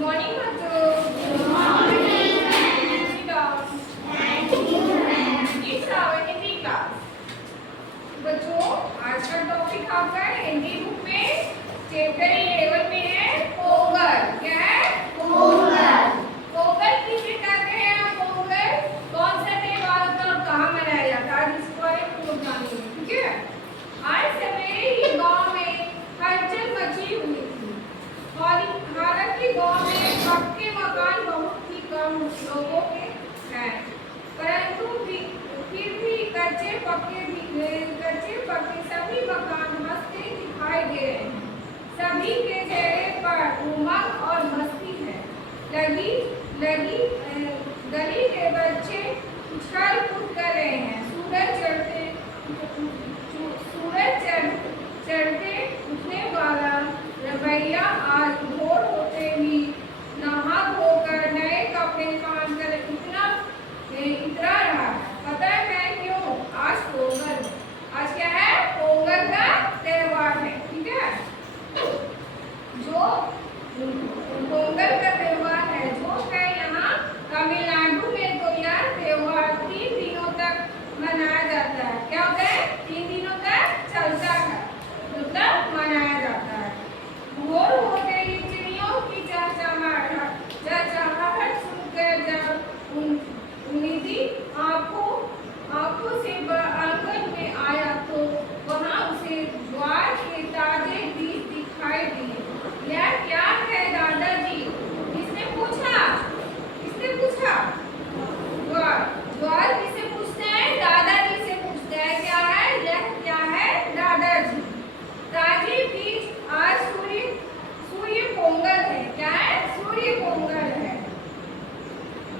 Morning बच्चों। Good morning. Sit down. Thank you ma'am. It's our Hindi class. बच्चों आज का टॉपिक आपका हिंदी बुक में चैप्टर 11 में है पोंगल। क्या है? पोंगल। पोंगल किसे कहते हैं? हम पोंगल कौन सा त्योहार होता है और कहाँ मनाया जाता है, इसके बारे में लोग जानेंगे। ठीक है। आज सवेरे ही गांव में हलचल मची हुई थी। हालांकि गांव में पक्के मकान बहुत ही कम लोगों के हैं, परंतु फिर भी कच्चे पक्के सभी मकान हंसते दिखाई दे रहे हैं। सभी के चेहरे पर उमंग और मस्ती है। गली के बच्चे उछल कूद कर रहे हैं। चढ़ते उठने वाला रवैया आज भोर होते ही नहा धोकर नए कपड़े पहनकर इतरा रहा है। पता है क्यों? आज पोंगल। आज क्या है? पोंगल का त्योहार है। ठीक है। जो पोंगल का त्योहार है जो है यहाँ तमिलनाडु में, तो यह त्योहार 3 दिनों तक मनाया जाता है। क्या होता है? 3 दिनों तक चलता है, मतलब मनाया जाता है। भोर होते ही चिड़ियों की चहचहाहट सुनकर जब निधि आंखों से आंगन में आया तो वहां उसे ज्वार के ताजे बीज दिखाई दिए। यह क्या है दादाजी? किसने पूछा? ज्वार किसे पूछते हैं? दादाजी से पूछते हैं। क्या है? यह क्या है दादाजी? ताजे बीज। आज सूर्य पोंगल है। क्या है? सूर्य पोंगल है।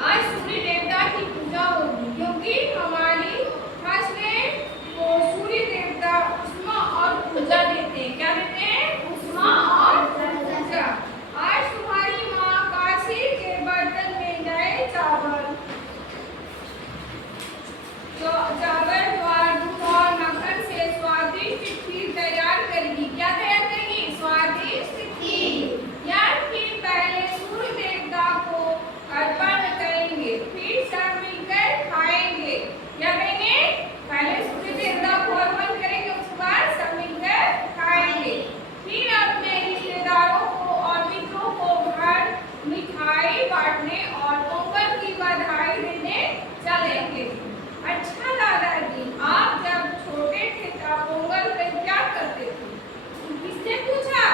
आज सूर्य देवता की पूजा होगी, क्योंकि हमारी फसलें को सूर्य देवता उष्मा और ऊर्जा देते हैं। क्या देते हैं? उष्मा और ऊर्जा। आज तुम्हारी माँ काशी के बर्तन में नए चावल ज्वार दूध और मक्खन से स्वादिष्ट खीर तैयार करेगी। क्या तैयार करेगी? स्वादिष्ट खीर। यह खीर पहले सूर्य देवता को अर्पण करेंगे, फिर सब मिलकर खाएंगे। क्या करेंगे? पहले सूर्य देवता को अर्पण करेंगे, उसके बाद सब मिलकर खाएंगे। फिर अपने रिश्तेदारों को और मित्रों को घर मिठाई बांटने और पोंगल की बधाई देने चलेंगे। अच्छा दादाजी, आप जब छोटे थे तब पोंगल पे क्या करते थे? किसने पूछा?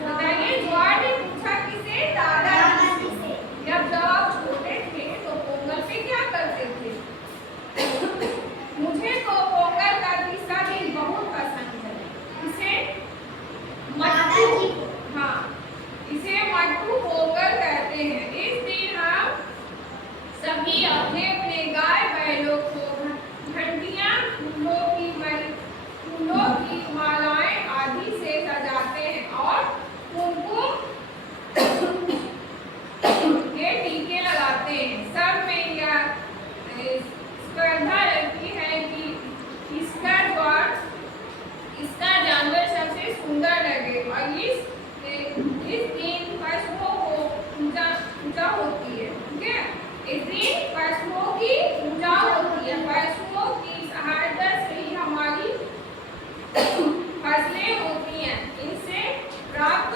बताइए। ज्वार ने पूछा। किसे? दादाजी से। जब आप छोटे थे तो पोंगल पे क्या करते थे? मुझे तो पोंगल का तीसरा दिन बहुत पसंद है। इसे मट्टू पोंगल कहते हैं। इस दिन हम सभी अपने अपने गाय बैलों को घंटियां, फूलों की मालाएं आदि से सजाते हैं और कुमकुम के टीके लगाते हैं। सब में यह स्पर्धा रहती है कि इसका जानवर सबसे सुंदर लगे। और इस दिन पशुओं को पूजा होती है। ठीक है। इस दिन पशुओं की पूजा होती है। पशुओं की सहायता से ही हमारी फसलें होती हैं। इनसे प्राप्त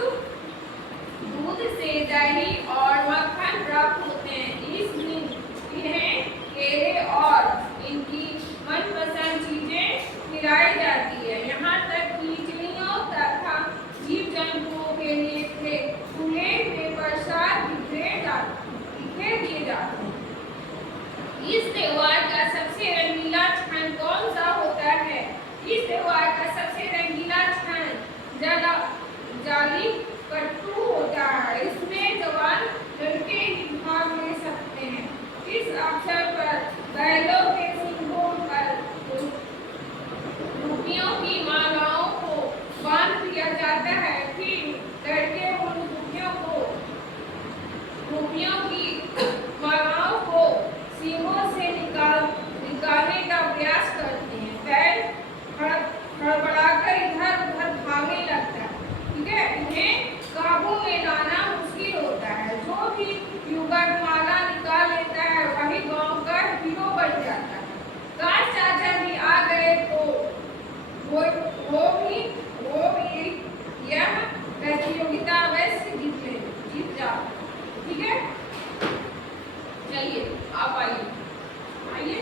दूध से दही और मक्खन प्राप्त होते हैं। इस दिन इन्हें केले और इनकी मनपसंद चीजें खिलाई जाती है। यहाँ तक कि चिड़ियों तथा जीव जंतुओं के लिए खुले में प्रसाद बिखेर दिए जाते हैं। इस त्योहार का सबसे रंगीला क्षण कौन सा होता है? इस त्योहार का सबसे रंगीला क्षण जालीकट्टू होता है। इसमें जवान लड़के ही भाग ले सकते हैं। इस अवसर पर बैलों के सींगों पर रुपयों की मालाओं वो वो भी वो भी यह प्रतियोगिता अवश्य जीत जाओ। ठीक है, चलिए आप आइए आइए।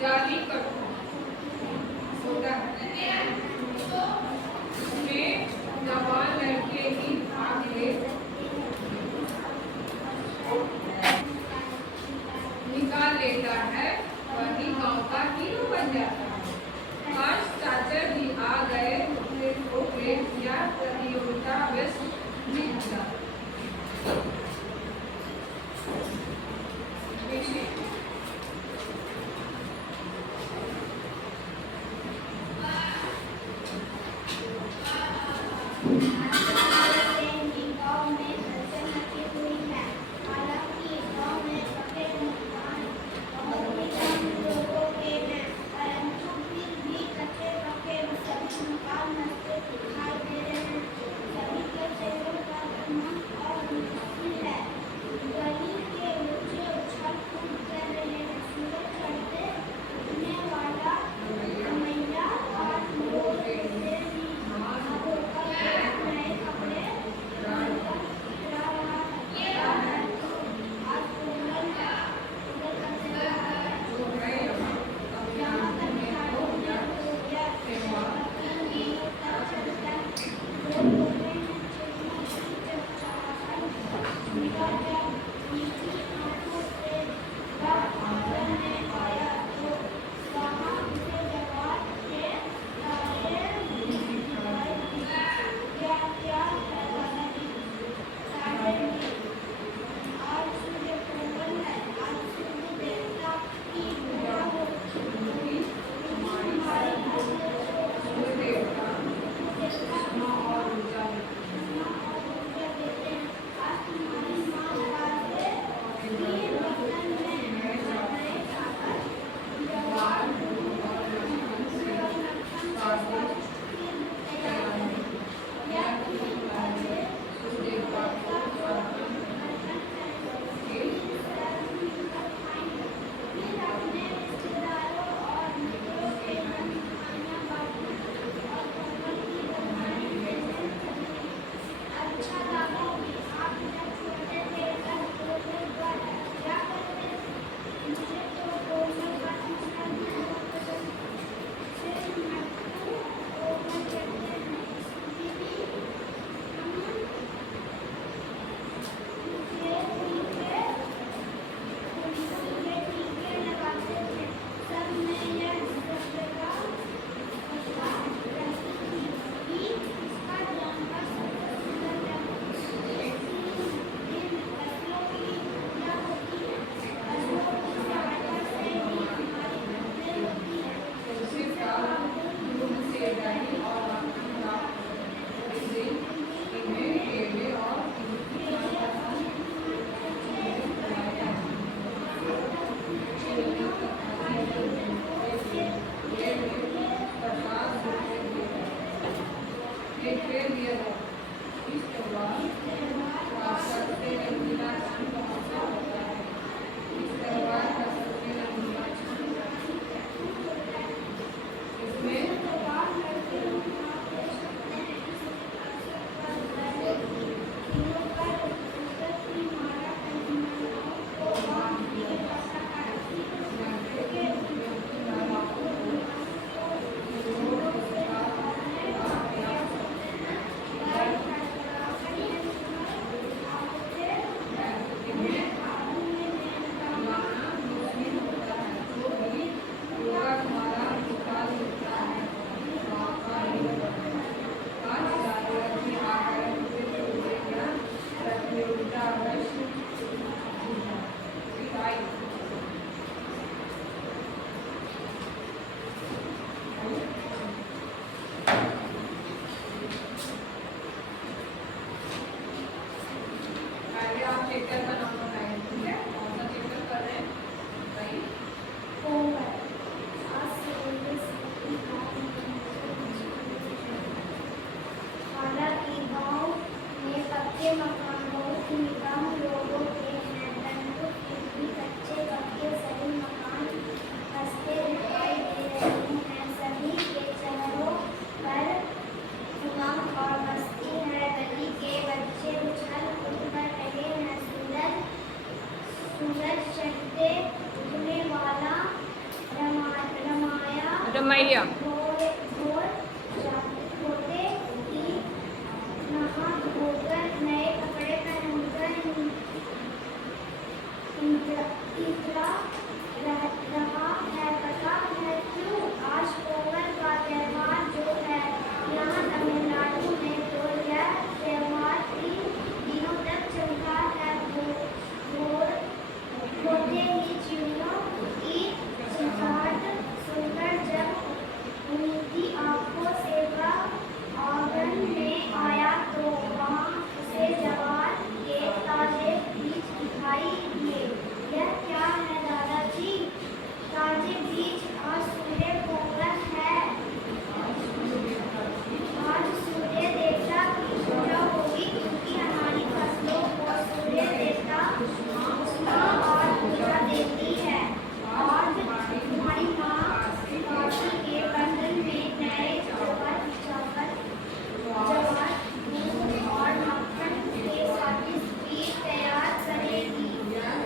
जाली कटो होता है, उसमें जवान लड़के ही भाग ले निकाल लेता है, वही गांव का हीरो बन जाता है। आज चाचा जी आ गए तो यह प्रतियोगिता अवश्य जीत जाता। एक पेड़ दिया था। इसके बाद सबसे रंगीला चांद कौन सा होता है? इस त्योहार का सबसे रंगीला चांद इसमें चैप्टर का नाम बताएं, ठीक है? कौन सा चैप्टर कर रहे हैं बताइए। हालांकि गांव में पक्के मकान बहुत ही कम लोगों के हैं, परंतु फिर भी कच्चे पक्के सभी मकान खस्ते दिखाई दे रहे हैं। सभी के चेहरों पर उमंग और मस्ती है। गली के बच्चे उछल कूद कर रहे हैं। सूरज चढ़ते उगने वाला रमैया भोर होते ही नहा धोकर नए कपड़े पहनकर इंतजार रहा है। पता है क्यों? आज पोंगल का त्योहार जो है यहाँ तमिलनाडु में, तो यह त्योहार 3 दिनों तक चलता है। भोर होते ही चिड़ियों की चिहचहाट सुनकर जब उनकी आंखों से वह आंगन में आया तो वहाँ उसे ज्वार के ताजे बीज दिखाई दिए। यह क्या है दादाजी? ताजे बीज? आज सूर्य पोंगल है। आज सूर्य देवता की पूजा होगी, क्योंकि हमारी फसलों को सूर्य देवता और पूजा देती है। आज तुम्हारी माँ काशी के बंधन में नए ज्वार दूध और मक्खन के स्वादिष्ट बीज तैयार करेगी।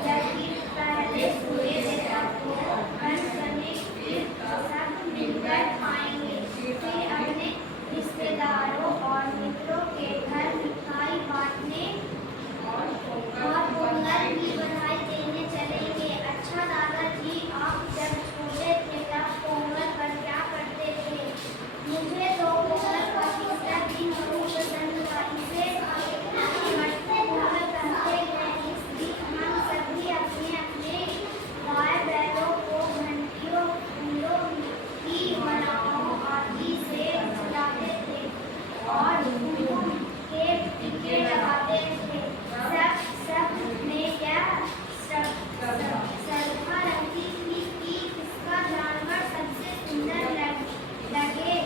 यदि पहले सूर्य देवता को अर्घ्य करने, फिर सब मिलकर खाएंगे। फिर अपने रिश्तेदारों और मित्रों के घर मिठाई बांटने और पोंगल की बधाई देने चलेंगे। अच्छा दादाजी, आप जब छोटे थे तब पोंगल पर क्या करते थे? मुझे तो पोंगल का तीसरा दिन बहुत पसंद था। इसे मटकी पोंगल कहते हैं। इस दिन हम सभी अपने अपने गाय बैलों को घंटियों, फूलों की मालाओं आदि से सजाते थे और कुमकुम के टीके लगाते थे। सब में क्या श्रद्धा रखती थी कि किसका जानवर सबसे सुंदर लगे।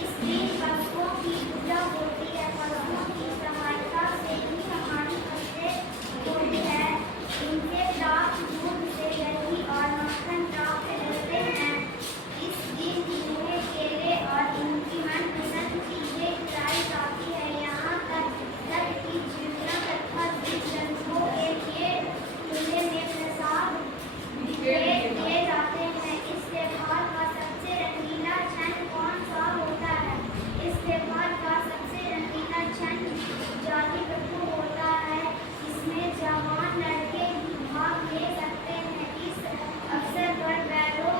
इस दिन पशुओं की पूजा होती है। पशुओं की सहायता से ही हमारी फसलें होती है। इनके प्राप्त दूध से दही और मक्खन प्राप्त होते हैं। इस दिन इन्हें केले और इनकी मनपसंद चीजें खिलाई जाती है। यहाँ तक की चिड़िया तथा जीव जंतुओं के लिए चूल्हे में प्रसाद दिए जाते हैं। इस त्योहार का सबसे रंगीला क्षण कौन सा होता है? इस त्योहार का सबसे रंगीला क्षण जाति प्रभु होता है। इसमें जवान लड़के भी भाग ले सकते हैं। इस अवसर पर बैलों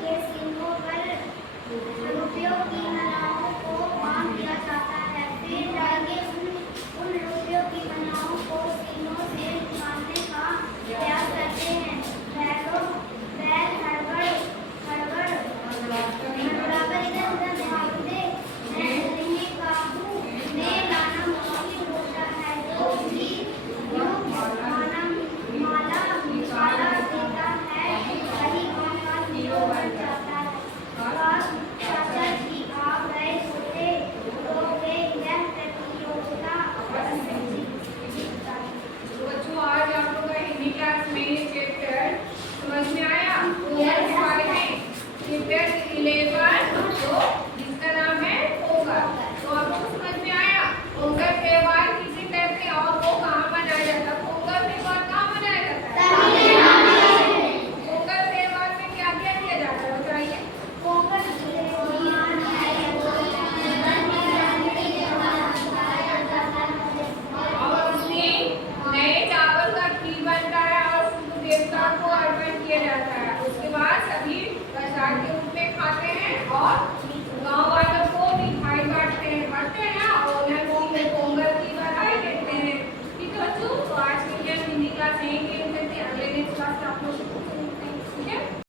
के सींगों पर रुपयों की मालाओं को बांध दिया जाता है। फिर लड़के उन रुपयों की मालाओं को सींगों से निकालने का प्रयास करते हैं। बैल बराबर इधर उधर भागते हैं। इन्हें काबू में लाना मुश्किल होता है। जो भी माला निकाला देता है वही गाँव का हीरो बन जाता है। चाचा जी, 11 तो